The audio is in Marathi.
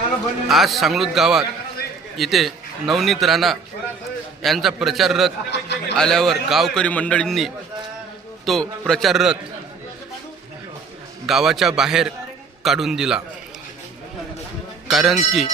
आज सांगलूत गावात इथे नवनीत राणा यांचा प्रचार रथ आल्यावर गावकरी मंडळींनी तो प्रचार रथ गावाच्या बाहेर काढून दिला. कारण की